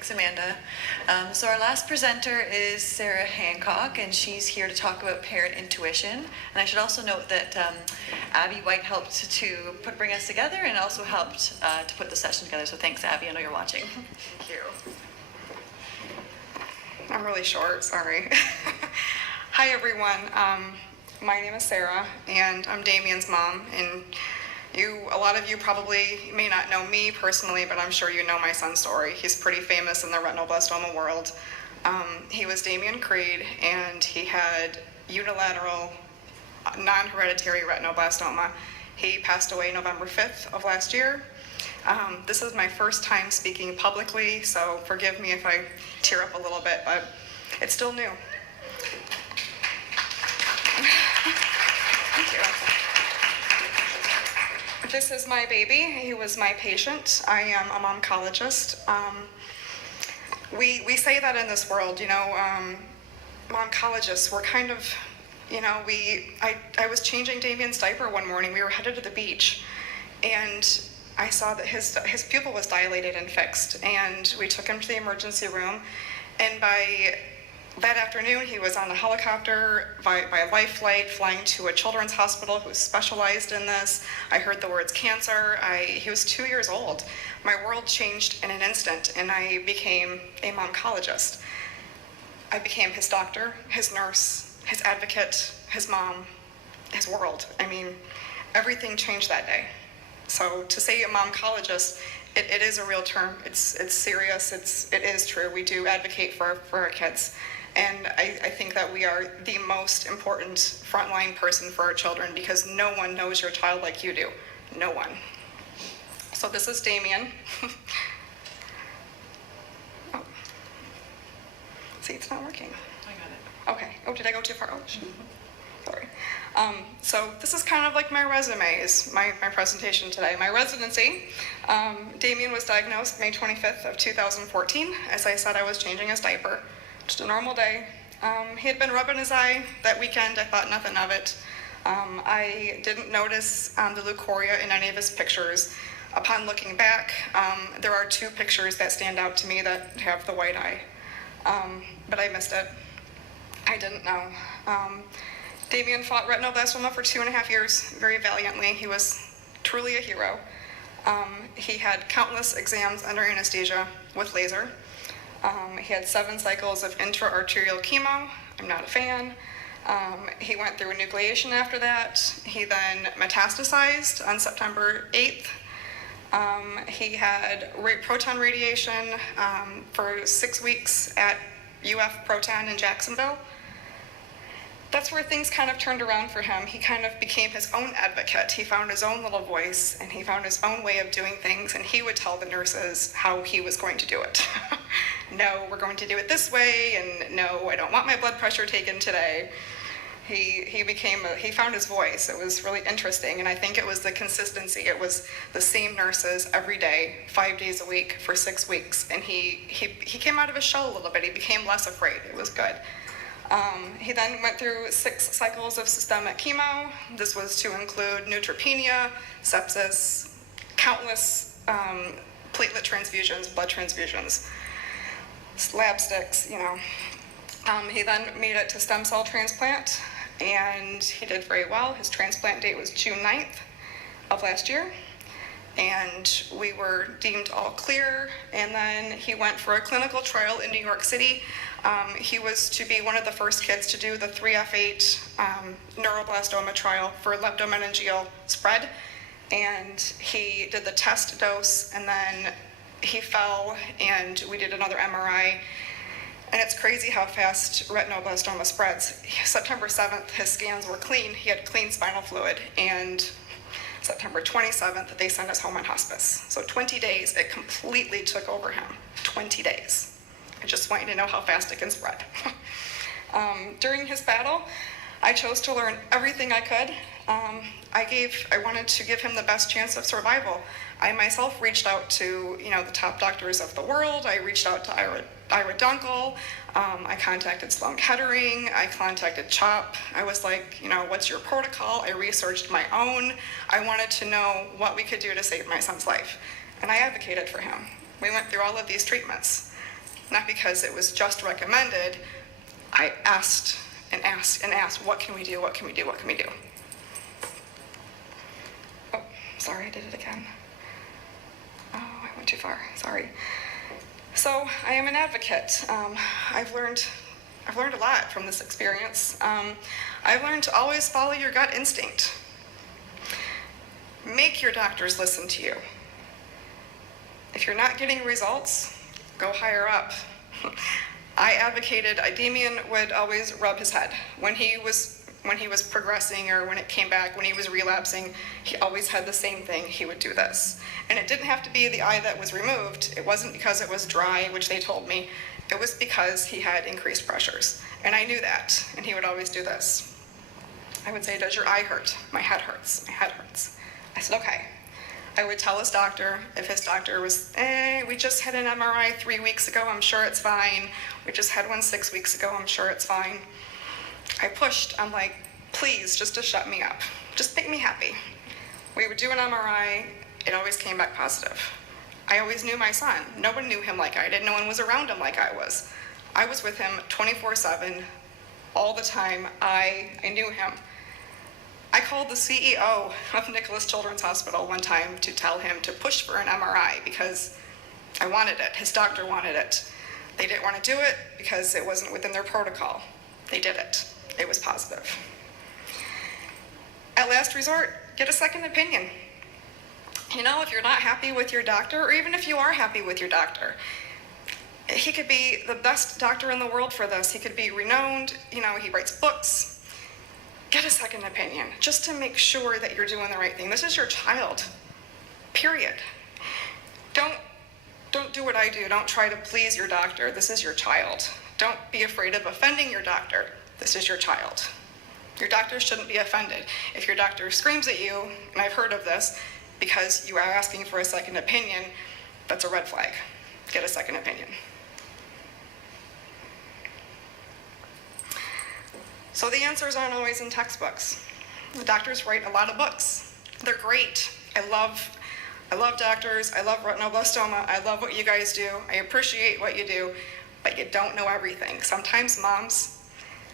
Thanks, Amanda. So our last presenter is Sara Hancock, and she's here to talk about parent intuition. And I should also note that Abby White helped to bring us together and also helped to put the session together. So thanks, Abby. I know you're watching. Thank you. I'm really short, sorry. Hi, everyone. My name is Sara, and I'm Damian's mom. And a lot of you probably may not know me personally, but I'm sure you know my son's story. He's pretty famous in the retinoblastoma world. He was Damian Creed, and he had unilateral, non-hereditary retinoblastoma. He passed away November 5th of last year. This is my first time speaking publicly, so forgive me if I tear up a little bit, but it's still new. Thank you. This is my baby. He was my patient. I am a oncologist. We say that in this world, oncologists, we're kind of, I was changing Damian's diaper one morning. We were headed to the beach, and I saw that his pupil was dilated and fixed, and we took him to the emergency room, and by that afternoon, he was on a helicopter by life flight flying to a children's hospital who specialized in this. I heard the words cancer. He was 2 years old. My world changed in an instant, and I became a oncologist. I became his doctor, his nurse, his advocate, his mom, his world. I mean, everything changed that day. So to say I'm oncologist, it is a real term. It's serious. It is true. We do advocate for our kids. And I think that we are the most important frontline person for our children, because no one knows your child like you do. No one. So this is Damian. Oh. See, it's not working. I got it. Okay. Oh, did I go too far? Oh, sorry. So this is kind of like my resume, is my presentation today. My residency, Damian was diagnosed May 25th of 2014. As I said, I was changing his diaper. Just a normal day. He had been rubbing his eye that weekend. I thought nothing of it. I didn't notice the leukorrhea in any of his pictures. Upon looking back, there are 2 pictures that stand out to me that have the white eye. But I missed it. I didn't know. Damian fought retinoblastoma for 2.5 years very valiantly. He was truly a hero. He had countless exams under anesthesia with laser. He had 7 cycles of intra-arterial chemo. I'm not a fan. He went through enucleation after that. He then metastasized on September 8th. He had proton radiation for 6 weeks at UF Proton in Jacksonville. That's where things kind of turned around for him. He kind of became his own advocate. He found his own little voice, and he found his own way of doing things, and he would tell the nurses how he was going to do it. No, we're going to do it this way, and no, I don't want my blood pressure taken today. He found his voice. It was really interesting, and I think it was the consistency. It was the same nurses every day, 5 days a week for 6 weeks, and he came out of his shell a little bit. He became less afraid. It was good. He then went through 6 cycles of systemic chemo. This was to include neutropenia, sepsis, countless platelet transfusions, blood transfusions, lab sticks, He then made it to stem cell transplant, and he did very well. His transplant date was June 9th of last year, and we were deemed all clear. And then he went for a clinical trial in New York City. He was to be one of the first kids to do the 3F8 neuroblastoma trial for leptomeningeal spread, and he did the test dose, and then he fell, and we did another MRI. And it's crazy how fast retinoblastoma spreads. September 7th, his scans were clean. He had clean spinal fluid, and September 27th, they sent us home in hospice. So 20 days, it completely took over him. 20 days. I just want you to know how fast it can spread. During his battle, I chose to learn everything I could. I wanted to give him the best chance of survival. I myself reached out to, the top doctors of the world. I reached out to Ira Dunkel. I contacted Sloan Kettering. I contacted CHOP. I was like, what's your protocol? I researched my own. I wanted to know what we could do to save my son's life. And I advocated for him. We went through all of these treatments. not because it was just recommended. I asked and asked and asked, what can we do, what can we do, what can we do? Oh, sorry, I did it again. Oh, I went too far, sorry. So I am an advocate. I've learned a lot from this experience. I've learned to always follow your gut instinct. Make your doctors listen to you. If you're not getting results, go higher up. I advocated, Damian would always rub his head. When he was progressing, or when it came back, when he was relapsing, he always had the same thing. He would do this. And it didn't have to be the eye that was removed. It wasn't because it was dry, which they told me. It was because he had increased pressures. And I knew that, and he would always do this. I would say, does your eye hurt? My head hurts, my head hurts. I said, okay. I would tell his doctor, if his doctor was, we just had an MRI 3 weeks ago, I'm sure it's fine. We just had one 6 weeks ago, I'm sure it's fine. I pushed, I'm like, please, just to shut me up. Just make me happy. We would do an MRI, it always came back positive. I always knew my son. No one knew him like I did. No one was around him like I was. I was with him 24/7, all the time. I knew him. I called the CEO of Nicholas Children's Hospital one time to tell him to push for an MRI because I wanted it. His doctor wanted it. They didn't want to do it because it wasn't within their protocol. They did it. It was positive. At last resort, get a second opinion. You know, if you're not happy with your doctor, or even if you are happy with your doctor, he could be the best doctor in the world for this. He could be renowned, he writes books. Get a second opinion, just to make sure that you're doing the right thing. This is your child, period. Don't do what I do. Don't try to please your doctor. This is your child. Don't be afraid of offending your doctor. This is your child. Your doctor shouldn't be offended. If your doctor screams at you, and I've heard of this, because you are asking for a second opinion, that's a red flag. Get a second opinion. So the answers aren't always in textbooks. The doctors write a lot of books. They're great. I love doctors. I love retinoblastoma. I love what you guys do. I appreciate what you do, but you don't know everything. Sometimes moms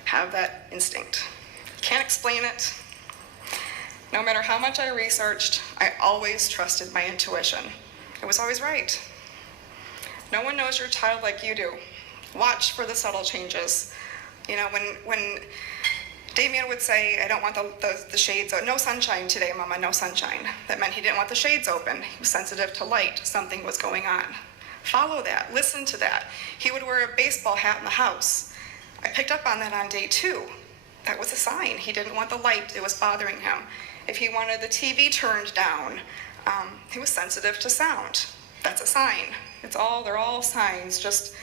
have that instinct. Can't explain it. No matter how much I researched, I always trusted my intuition. It was always right. No one knows your child like you do. Watch for the subtle changes. When Damian would say, I don't want the shades, no sunshine today, Mama, no sunshine. That meant he didn't want the shades open. He was sensitive to light. Something was going on. Follow that. Listen to that. He would wear a baseball hat in the house. I picked up on that on day 2. That was a sign. He didn't want the light. It was bothering him. If he wanted the TV turned down, he was sensitive to sound. That's a sign. They're all signs. Just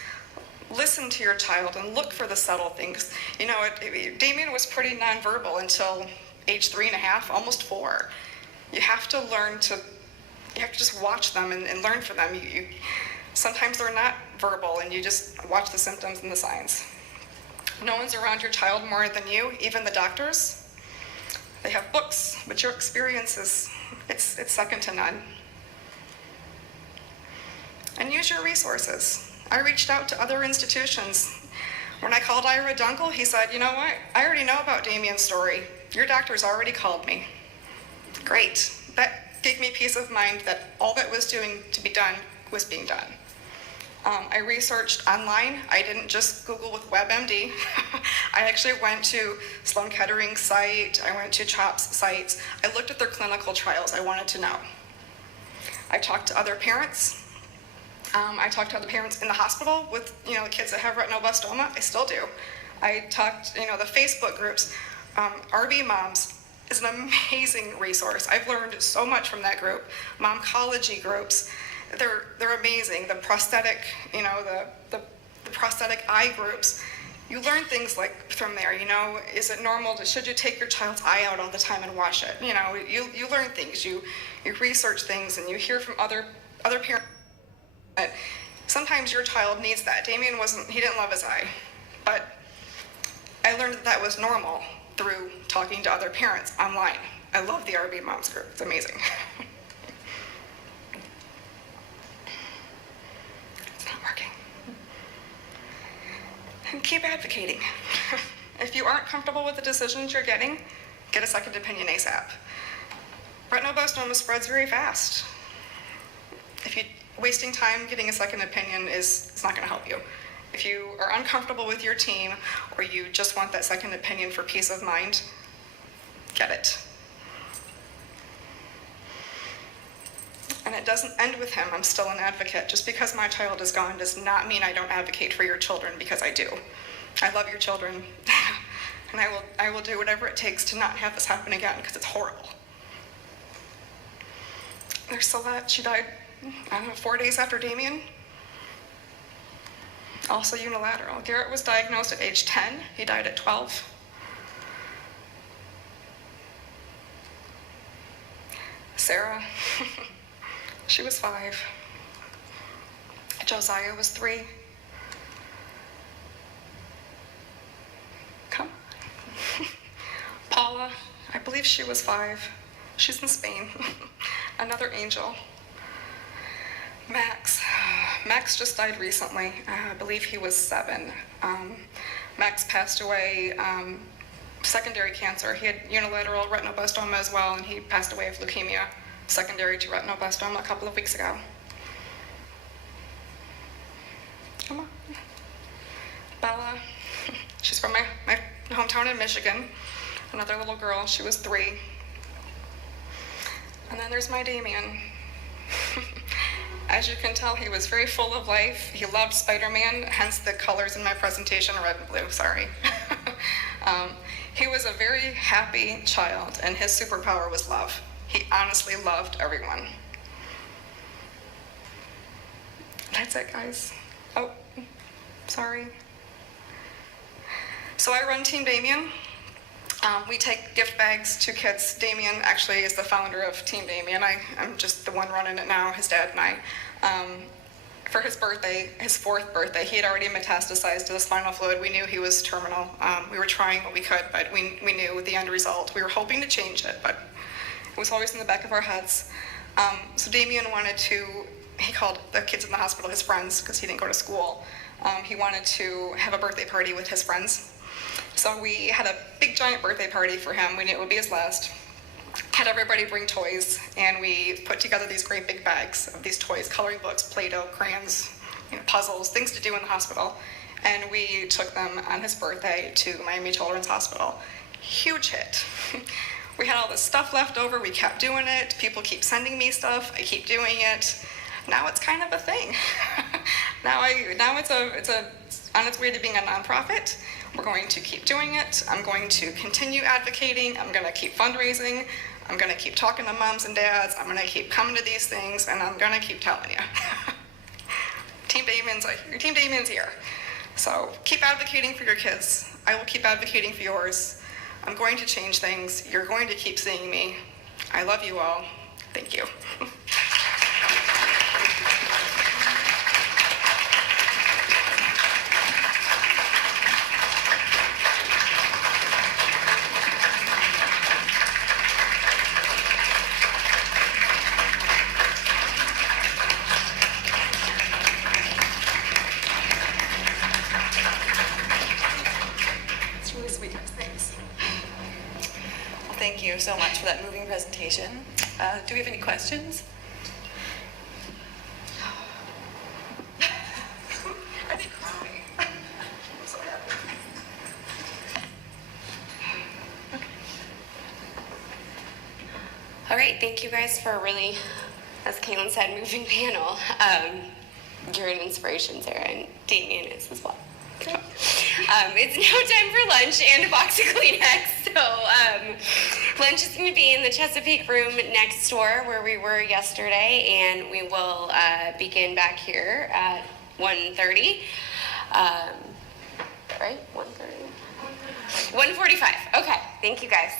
listen to your child and look for the subtle things. Damian was pretty nonverbal until age 3.5, almost 4. You have to just watch them and learn from them. Sometimes they're not verbal, and you just watch the symptoms and the signs. No one's around your child more than you, even the doctors. They have books, but your experience it's second to none. And use your resources. I reached out to other institutions. When I called Ira Dunkel, he said, you know what? I already know about Damian's story. Your doctor's already called me. Great. That gave me peace of mind that all that was doing to be done was being done. I researched online. I didn't just Google with WebMD. I actually went to Sloan Kettering's site. I went to CHOP's sites. I looked at their clinical trials. I wanted to know. I talked to other parents. I talked to other parents in the hospital with, the kids that have retinoblastoma. I still do. I talked, the Facebook groups. RB Moms is an amazing resource. I've learned so much from that group. Momcology groups, they're amazing. The prosthetic, the prosthetic eye groups. You learn things like from there. Is it normal? Should you take your child's eye out all the time and wash it? You learn things. You research things, and you hear from other parents. Sometimes your child needs that. Damian he didn't love his eye, but I learned that was normal through talking to other parents online. I love the RB Moms group. It's amazing. It's not working. And keep advocating. If you aren't comfortable with the decisions you're getting, get a second opinion ASAP. Retinoblastoma spreads very fast. If you're wasting time getting a second opinion it's not going to help you. If you are uncomfortable with your team or you just want that second opinion for peace of mind, get it. And it doesn't end with him. I'm still an advocate. Just because my child is gone does not mean I don't advocate for your children, because I do. I love your children. And I will do whatever it takes to not have this happen again, because it's horrible. There's Celeste. She died, 4 days after Damian. Also unilateral. Garrett was diagnosed at age 10. He died at 12. Sara, she was 5. Josiah was 3. Come on. Paula, I believe she was 5. She's in Spain. Another angel. Max just died recently. I believe he was 7. Max passed away secondary cancer. He had unilateral retinoblastoma as well, and he passed away of leukemia secondary to retinoblastoma a couple of weeks ago. Come on. Bella, she's from my hometown in Michigan. Another little girl, she was 3. And then there's my Damian. As you can tell, he was very full of life. He loved Spider-Man, hence the colors in my presentation, red and blue, sorry. He was a very happy child, and his superpower was love. He honestly loved everyone. That's it, guys. Oh, sorry. So I run Team Damian. We take gift bags to kids. Damian actually is the founder of Team Damian. I'm just the one running it now, his dad and I. For his birthday, his 4th birthday, he had already metastasized to the spinal fluid. We knew he was terminal. We were trying what we could, but we knew the end result. We were hoping to change it, but it was always in the back of our heads. So Damian wanted to, he called the kids in the hospital his friends because he didn't go to school. He wanted to have a birthday party with his friends. So we had a big giant birthday party for him. We knew it would be his last. Had everybody bring toys, and we put together these great big bags of these toys, coloring books, Play-Doh, crayons, puzzles, things to do in the hospital. And we took them on his birthday to Miami Children's Hospital. Huge hit. We had all this stuff left over. We kept doing it. People keep sending me stuff. I keep doing it. Now it's kind of a thing. now it's on its way to being a nonprofit. We're going to keep doing it. I'm going to continue advocating. I'm going to keep fundraising. I'm going to keep talking to moms and dads. I'm going to keep coming to these things, and I'm going to keep telling you. Team Damian's here. So keep advocating for your kids. I will keep advocating for yours. I'm going to change things. You're going to keep seeing me. I love you all. Thank you. Thank you so much for that moving presentation. Do we have any questions? I did cry. I'm so happy. Okay. All right, thank you guys for a really, as Caitlin said, moving panel. You're an inspiration, Sarah, and Damian is as well. Okay. It's now time for lunch and a box of Kleenex. So lunch is going to be in the Chesapeake room next door where we were yesterday, and we will begin back here at 1:30. Right? 1:30? 1:45. Okay. Thank you, guys.